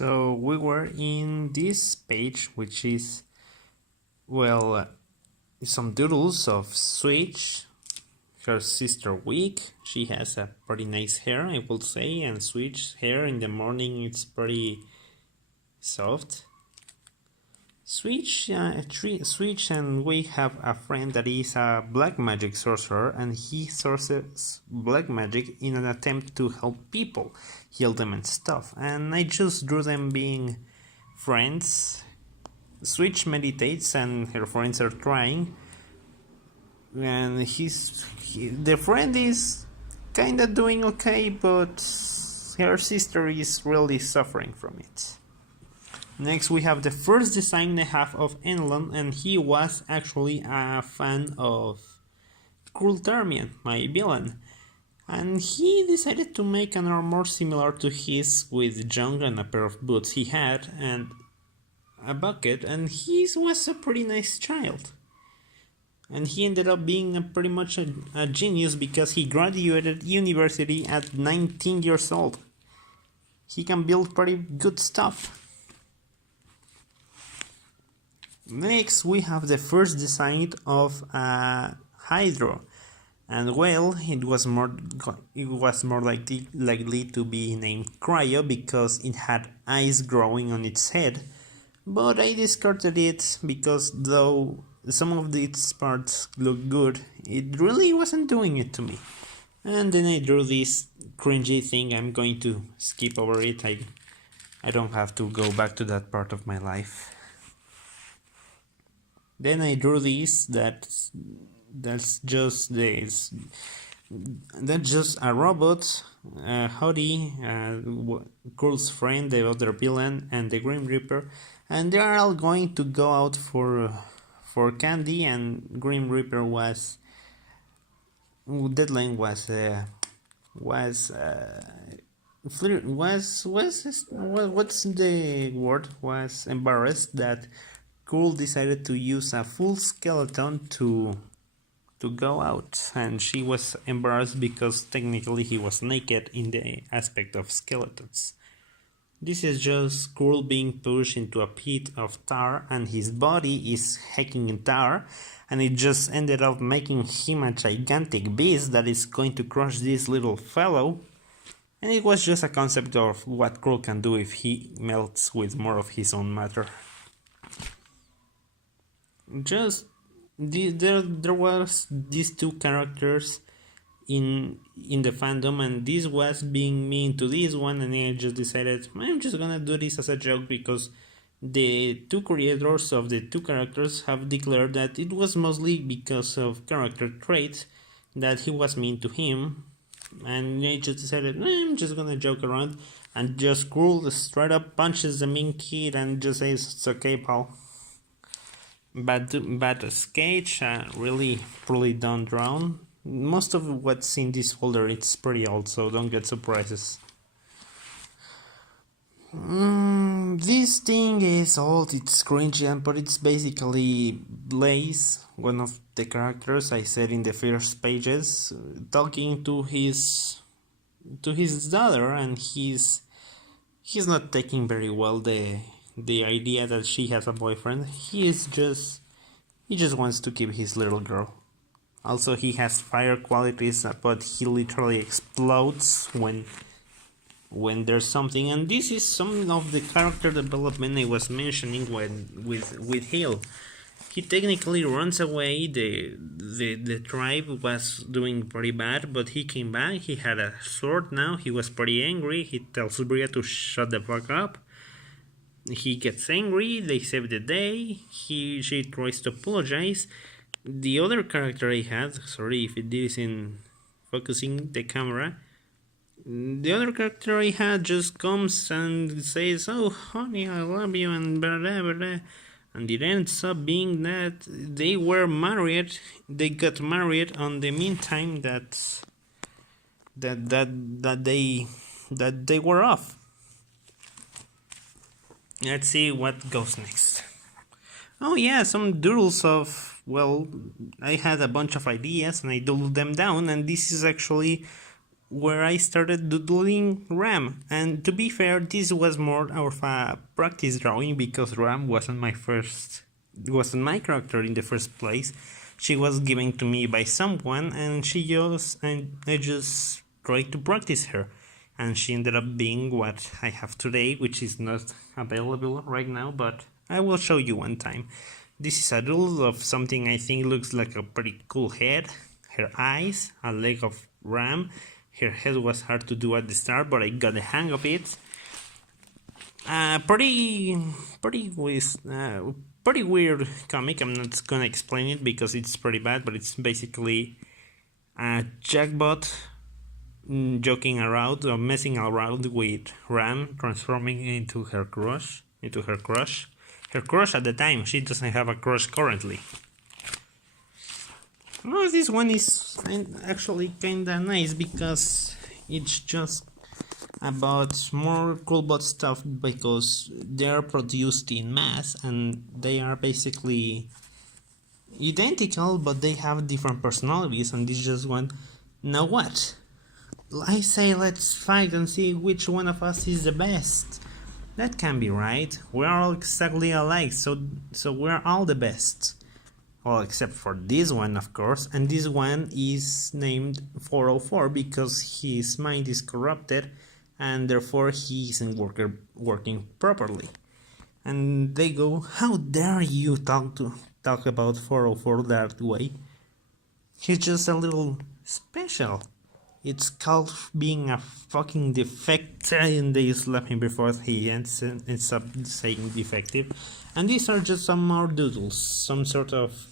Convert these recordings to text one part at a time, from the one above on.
So we were in this page, which is, well, some doodles of Switch, her sister Week. She has a pretty nice hair, I will say, and Switch hair in the morning it's pretty soft. Switch and we have a friend that is a black magic sorcerer, and he sources black magic in an attempt to help people, heal them and stuff. And I just drew them being friends. Switch meditates and her friends are trying, and the friend is kinda doing okay, but her sister is really suffering from it. Next we have the first design I have of Enlon, and he was actually a fan of Cruel Termian, my villain. And he decided to make an armor similar to his with junk and a pair of boots he had and a bucket, and he was a pretty nice child. And he ended up being pretty much a genius because he graduated university at 19 years old. He can build pretty good stuff. Next we have the first design of a Hydro, and well, it was more likely to be named Cryo because it had eyes growing on its head, but I discarded it because though some of its parts look good, it really wasn't doing it to me. And then I drew this cringy thing. I'm going to skip over it. I don't have to go back to that part of my life. Then I drew this that's just a robot, Howdy, Cruel's friend, the other villain, and the Grim Reaper, and they are all going to go out for candy. And Grim Reaper deadline was what's the word, was embarrassed that Cruel decided to use a full skeleton to go out, and she was embarrassed because technically he was naked in the aspect of skeletons. This is just Cruel being pushed into a pit of tar, and his body is hacking in tar, and it just ended up making him a gigantic beast that is going to crush this little fellow. And it was just a concept of what Cruel can do if he melts with more of his own matter. There was these two characters in the fandom, and this was being mean to this one, and I just decided I'm just gonna do this as a joke because the two creators of the two characters have declared that it was mostly because of character traits that he was mean to him, and I just decided I'm just gonna joke around, and just Cruel straight up punches the mean kid and just says it's okay, pal. But sketch, really poorly done drawn. Most of what's in this folder it's pretty old, so don't get surprises. This thing is old, it's cringy, but it's basically Blaze, one of the characters I said in the first pages, talking to his daughter, and he's not taking very well the idea that she has a boyfriend. He just wants to keep his little girl. Also, he has fire qualities, but he literally explodes when there's something. And this is some of the character development I was mentioning with Hill. He technically runs away. The tribe was doing pretty bad, but he came back. He had a sword now. He was pretty angry. He tells Bria to shut the fuck up. He gets angry, they save the day, she tries to apologize. The other character I had, sorry if it isn't focusing the camera, the other character I had just comes and says, oh honey, I love you, and blah blah blah, and it ends up being that they were married, they got married on the meantime that they were off. Let's see what goes next. Oh yeah, some doodles of, well, I had a bunch of ideas and I doodled them down, and this is actually where I started doodling Ram. And to be fair, this was more of a practice drawing because Ram wasn't my character in the first place. She was given to me by someone, and I just tried to practice her, and she ended up being what I have today, which is not available right now, but I will show you one time. This is a doodle of something I think looks like a pretty cool head, her eyes, a leg of Ram. Her head was hard to do at the start, but I got the hang of it. Pretty weird comic. I'm not gonna explain it because it's pretty bad, but it's basically a Jackbot joking around or messing around with Ram, transforming into her crush. Her crush at the time. She doesn't have a crush currently. Oh, this one is actually kinda nice because it's just about more Coolbot stuff because they're produced in mass and they are basically identical, but they have different personalities. And this just one. Now what? I say let's fight and see which one of us is the best. That can be right. We're all exactly alike, so we're all the best. Well, except for this one, of course, and this one is named 404 because his mind is corrupted and therefore he isn't working properly. And they go, how dare you talk about 404 that way? He's just a little special. It's called being a fucking defect, and they slap him before he ends up saying defective. And these are just some more doodles, some sort of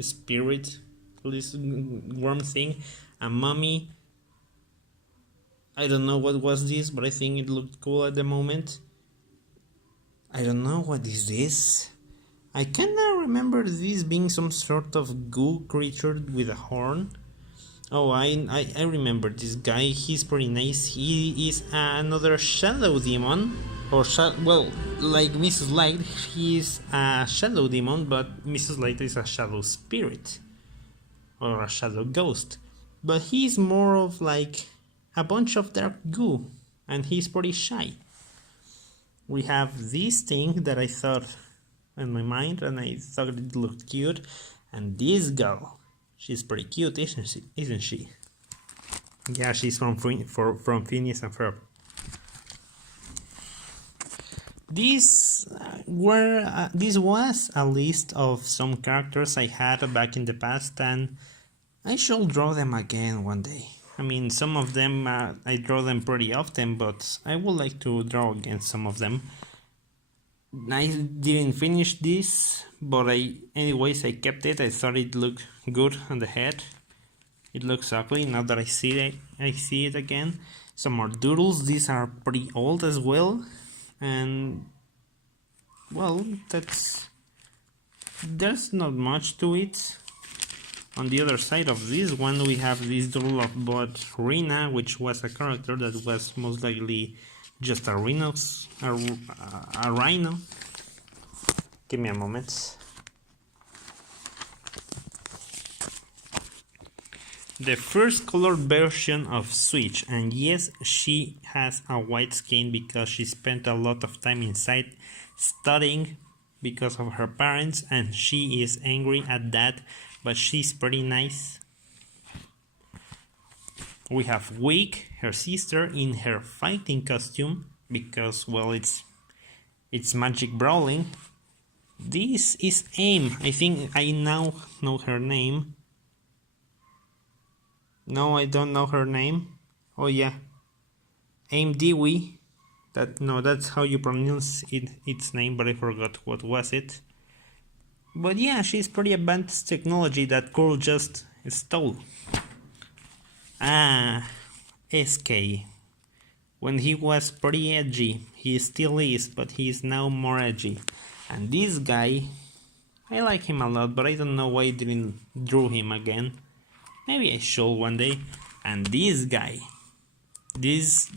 spirit, this worm thing, a mummy. I don't know what was this, but I think it looked cool at the moment. I don't know what is this. I kinda remember this being some sort of goo creature with a horn. Oh, I remember this guy. He's pretty nice. He is another shadow demon, well, like Mrs. Light, he is a shadow demon, but Mrs. Light is a shadow spirit or a shadow ghost. But he's more of like a bunch of dark goo, and he's pretty shy. We have this thing that I thought in my mind, and I thought it looked cute, and this girl. She's pretty cute, isn't she? Yeah, she's from Phineas and Ferb. This was a list of some characters I had back in the past, and I should draw them again one day. I mean, some of them I draw them pretty often, but I would like to draw again some of them. I didn't finish this, but anyways I kept it. I thought it looked good on the head. It looks ugly now that I see it again. Some more doodles. These are pretty old as well, and well, there's not much to it. On the other side of this one, we have this doodle of Bot Rena, which was a character that was most likely just a rhino. Give me a moment. The first colored version of Switch, and yes, she has a white skin because she spent a lot of time inside studying because of her parents, and she is angry at that, but she's pretty nice. We have Wick, her sister, in her fighting costume because, well, it's magic brawling. This is Aim. I think I now know her name. No, I don't know her name. Oh yeah, Aim Dewey. That's how you pronounce its name, but I forgot what was it. But yeah, she's pretty advanced technology that Curl just stole. SK. When he was pretty edgy, he still is, but he is now more edgy. And this guy, I like him a lot, but I don't know why I didn't draw him again. Maybe I should one day. And this guy, these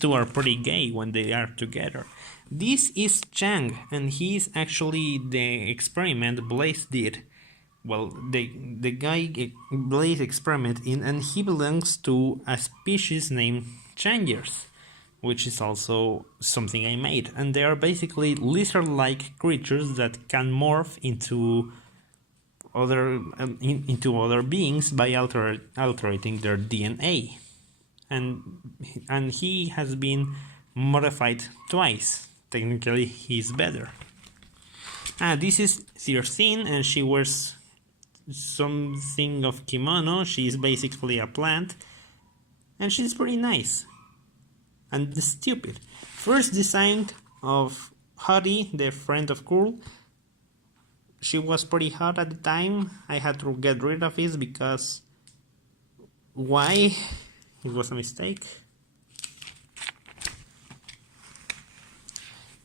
two are pretty gay when they are together. This is Chang, and he's actually the experiment Blaze did. well, the guy Blaze experiment in, and he belongs to a species named Changers, which is also something I made, and they are basically lizard-like creatures that can morph into other beings by altering their DNA, and he has been modified twice. Technically, he's better. This is Circine, and she wears something of kimono. She's basically a plant, and she's pretty nice and stupid. First design of Hottie, the friend of Curl. She was pretty hot at the time. I had to get rid of it because why? It was a mistake.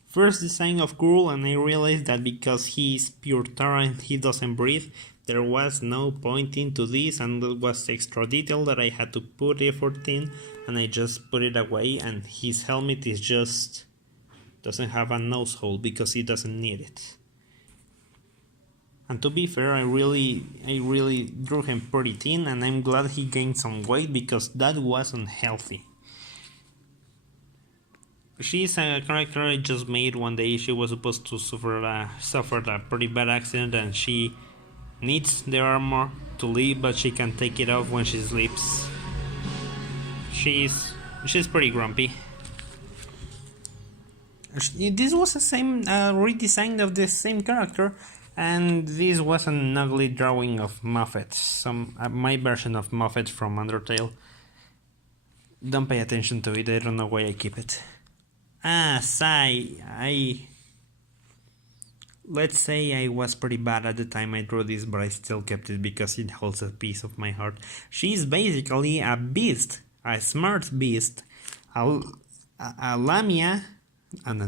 First design of Curl, and I realized that because he is pure tar and he doesn't breathe, there was no point into this, and it was extra detail that I had to put effort in, and I just put it away, and his helmet is just doesn't have a nose hole because he doesn't need it. And to be fair, I really drew him pretty thin, and I'm glad he gained some weight because that wasn't healthy. She's a character I just made one day. She was supposed to suffer a pretty bad accident, and she needs the armor to live, but she can take it off when she sleeps. She's pretty grumpy. This was the same redesign of the same character, and this was an ugly drawing of Moffat, my version of Moffat from Undertale. Don't pay attention to it. I don't know why I keep it. Let's say I was pretty bad at the time I drew this, but I still kept it because it holds a piece of my heart. She's basically a beast, a smart beast, a Lamia, and a